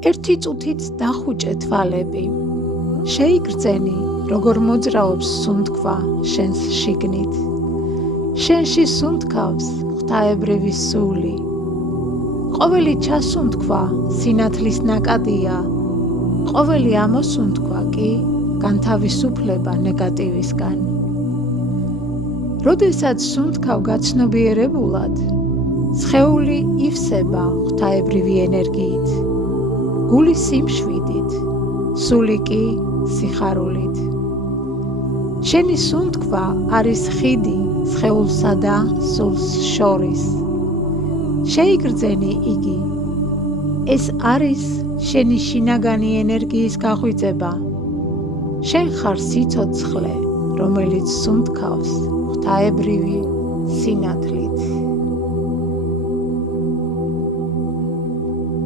ერთი წუთით დახუჭე თვალები, შეიგრძენი, როგორ მოძრაობს სუნთქვა შენს შიგნით. შენში სუნთქავს ღვთაებრივი სული. ყოველი ჩასუნთქვა სინათლის ნაკადია, ყოველი ამოსუნთქვა კი განთავისუფლება ნეგატივისგან. როდესაც სუნთქავ გაცნობიერებულად, სხეული ივსება ღვთაებრივი ენერგიით, გული სიმშვიდით, სული კი სიხარულით. შენი სუნთქვა არის ხიდი სხეულსა და სულს შორის. შეიგრძენი იგი. ეს არის შენი შინაგანი ენერგიის გაღვიძება. შენ ხარ სიცოცხლე, რომელიც სუნთქავს ღვთაებრივი სინათლით.